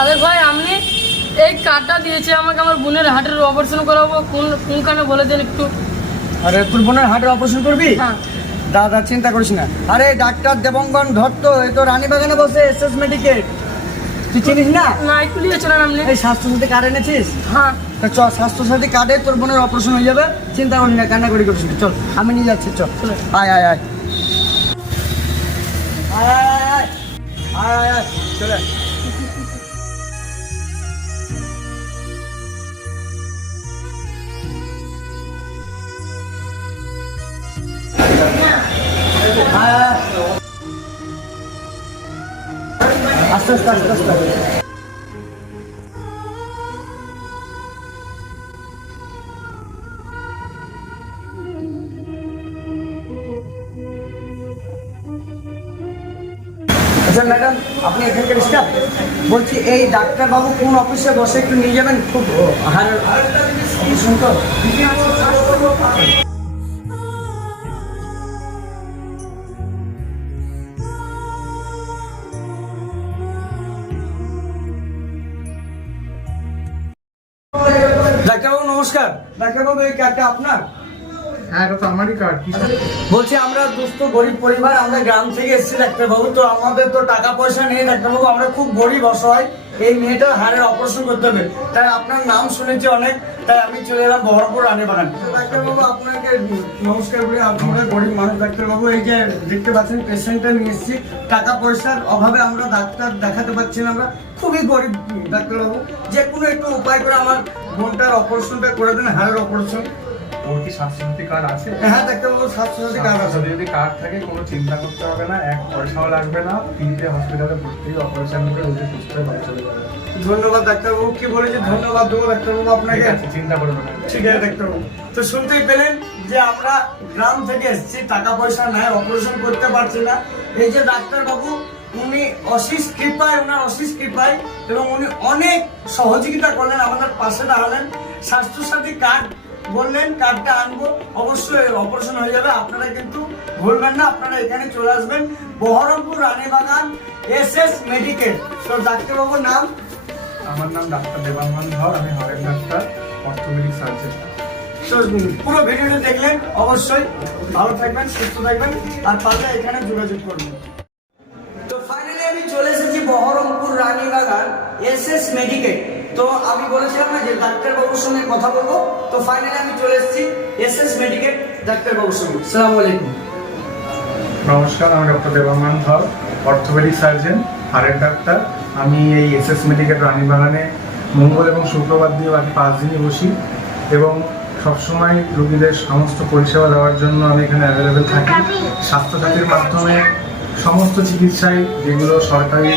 সাদেক ভাই আপনি এই কার্ডটা দিয়েছে আমাকে আমার বোনের হাটের অপারেশন করাবো। কোন কোন কানে বলে দেন একটু? আরে তোর বোনের হাটের অপারেশন করবি? হ্যাঁ। দাদা চিন্তা করিস না। আরে ডাক্তার দেবঙ্গন ধত্ত এই তো রানীবাগানে বসে এসএস মেডিকেল তুই চিনিস না? না একটু নিয়ে চলেন আপনি। এই স্বাস্থ্যসাথী কার্ড এনেছিস? হ্যাঁ। তা চ স্বাস্থ্যসাথী কার্ডে তোর বোনের অপারেশন হয়ে যাবে। চিন্তা করিস না কান্নাকাটি করিস না। চল আমি নিয়ে যাচ্ছি চল। আয় আয় আয়। আয় আয় আয় আয় চলে আস্তে আস্তে আস্তে আস্তে। আচ্ছা ম্যাডাম, আপনি এখানকার বলছি, এই ডাক্তারবাবু কোন অফিসে বসে একটু নিয়ে যাবেন? খুব হার অপারেশন নমস্কার। ডাক্তারবাবু এই কার্ডটা আপনার। হ্যাঁ এটা তো আমারই কার্ড বলছি আমরা দুস্থ গরিব পরিবার আমরা গ্রাম থেকে এসেছি ডাক্তারবাবু তো আমাদের তো টাকা পয়সা নেই ডাক্তারবাবু আমরা খুব গরিব অসহায় এই মেয়েটার হাড়ের অপারেশন করতে হবে। তাই আপনার নাম শুনেছি অনেক তাই আমি চলে এলাম বহরমপুর রানী বাগান। ডাক্তারবাবু আপনাকে নমস্কার করি আপনারা গরিব মানুষ ডাক্তারবাবু এই যে দেখতে পাচ্ছেন পেশেন্টটা নিয়ে এসেছি। টাকা পয়সার অভাবে আমরা ডাক্তার দেখাতে পারছি না আমরা। খুবই গরিব ডাক্তারবাবু যে কোনো একটু উপায় করে আমার বোনটার অপারেশনটা করে দেন হাড়ের অপারেশন তোর কি স্বাস্থ্যসাথী কার্ড আছে? হ্যাঁ ডাক্তারবাবু স্বাস্থ্য সাথী কার্ড আছে। যদি কার্ড থাকে কোনো চিন্তা করতে হবে না এক পয়সাও লাগবে না ফ্রিতে হসপিটালে ভর্তি অপারেশন করে রোগী সুস্থ হয়ে বাড়ি চলে যাবে। ধন্যবাদ ডাক্তারবাবু কি বলেছে? ধন্যবাদ দেবো ডাক্তারবাবু আপনাকে। চিন্তা করবে না। ঠিক আছে ডাক্তারবাবু তো শুনতেই পেলেন যে আমরা গ্রাম থেকে এসেছি টাকা পয়সা নাই অপারেশন করতে পারছি না। এই যে ডাক্তারবাবু উনি অশেষ কৃপায় ওনার অশেষ কৃপায় এবং উনি অনেক সহযোগিতা করলেন আমাদের পাশে দাঁড়ালেন। স্বাস্থ্যসাথী কার্ড বললেন কার্ডটা আনব। অবশ্যই অপারেশন হয়ে যাবে। আপনারা কিন্তু ভুলবেন না আপনারা এখানে চলে আসবেন। Baharampur Ranibagan S S medical. তো ডাক্তারবাবুর নাম? আমার নাম ডাক্তার দেবাঙ্গন ধর আমি হরেন ডাক্তার অর্থোপেডিক সার্জন। তো পুরো ভিডিওটা দেখলেন অবশ্যই ভালো থাকবেন সুস্থ থাকবেন আর পারলে এখানে যোগাযোগ করবেন তো ফাইনালি আমি চলে এসেছি Baharampur Ranibagan S S medical. তো আমি বলেছিলাম না যে ডাক্তারবাবুর সঙ্গে কথা বলব। তো ফাইনালি আমি চলে এসেছি এস এস মেডিকেল ডাক্তারবাবুর সঙ্গে। সালাম আলাইকুম। নমস্কার আমি ডক্টর দেবাঙ্গন ধর অর্থোপেডিক সার্জন হারের ডাক্তার। আমি এই এস এস মেডিকেল রানীবাগানে মঙ্গল এবং শুক্রবার দিয়ে বাকি পাঁচ দিনই বসি এবং সবসময় রোগীদের সমস্ত পরিষেবা দেওয়ার জন্য আমি এখানে অ্যাভেলেবেল থাকি। স্বাস্থ্যসাথীর মাধ্যমে সমস্ত চিকিৎসায় যেগুলো সরকারি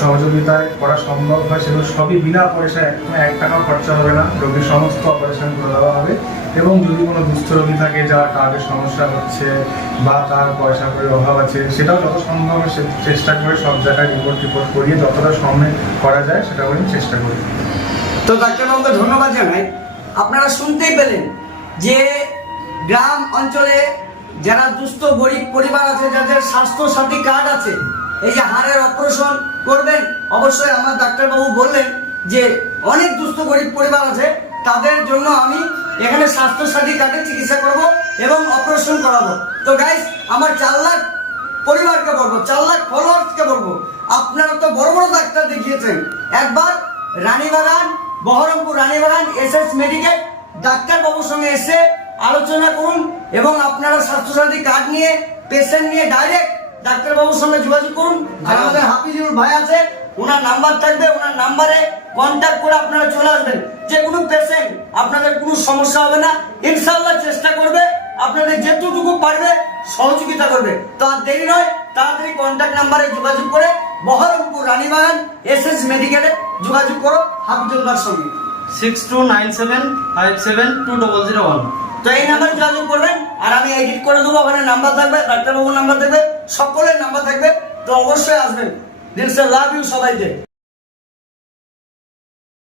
সহযোগিতায় করা সম্ভব হয়, সেগুলো সবই বিনা পয়সায় এক টাকাও খরচা হবে না। রোগীর সমস্ত অপারেশন করে দেওয়া হবে এবং যদি কোনো দুস্থ রোগী থাকে যার কার্ডের সমস্যা হচ্ছে বা তার পয়সা করে অভাব আছে, সেটাও যত সম্ভব সে চেষ্টা করে সব জায়গায় রিপোর্ট টিপোর্ট করিয়ে যতটা সময় করা যায় সেটা আমি চেষ্টা করি। তো ডাক্তারবাবুকে ধন্যবাদ জানাই। আপনারা শুনতেই পেলেন যে গ্রাম অঞ্চলে যারা দুস্থ, গরিব পরিবার আছে, যাদের স্বাস্থ্য সাথী কার্ড আছে এই যে হাড়ের অপারেশন করবেন, অবশ্যই আমার ডাক্তারবাবু বললেন যে অনেক দুস্থ গরিব পরিবার আছে, তাদের জন্য আমি এখানে স্বাস্থ্য সাথী কার্ডে চিকিৎসা করব এবং অপারেশন করাবো। তো গাইস আমার চার লাখ পরিবারকে বলব, চার লাখ ফলোয়ার্সকে বলব। আপনারা তো বড় বড় ডাক্তার দেখিয়েছেন। একবার Ranibagan, Baharampur Ranibagan S S medical doctor বাবুর সঙ্গে এসে আলোচনা করুন এবং আপনারা স্বাস্থ্যসাথী কার্ড নিয়ে পেশেন্ট নিয়ে ডাইরেক্ট ডাক্তার বাবুর সঙ্গে যোগাযোগ করুন। আর আমাদের হাফিজুল ভাই আছে ওনার নাম্বার থাকবে ওনার নাম্বারে কন্ট্যাক্ট করে আপনারা চলে আসবেন। যে কোনো পেশেন্ট আপনাদের কোনো সমস্যা হবে না। ইনশাল্লাহ চেষ্টা করবে আপনাদের যেটুকু পারবে সহযোগিতা করবে। তো আর দেরি নয় তাড়াতাড়ি কন্ট্যাক্ট নাম্বারে যোগাযোগ করে বহরমপুর রানীবাগান এস এস মেডিকেলে যোগাযোগ করো হাফিজুল্লাহর সঙ্গে। Six two nine seven five seven two double zero one তো এই নাম্বারে যোগাযোগ করবেন এডিট করে দেবো, ওখানে নাম্বার থাকবে, ডাক্তারবাবুর নাম্বার থাকবে, সকলের নাম্বার থাকবে, তো অবশ্যই আসবেন। দিনসে লাভ ইউ সবাইকে।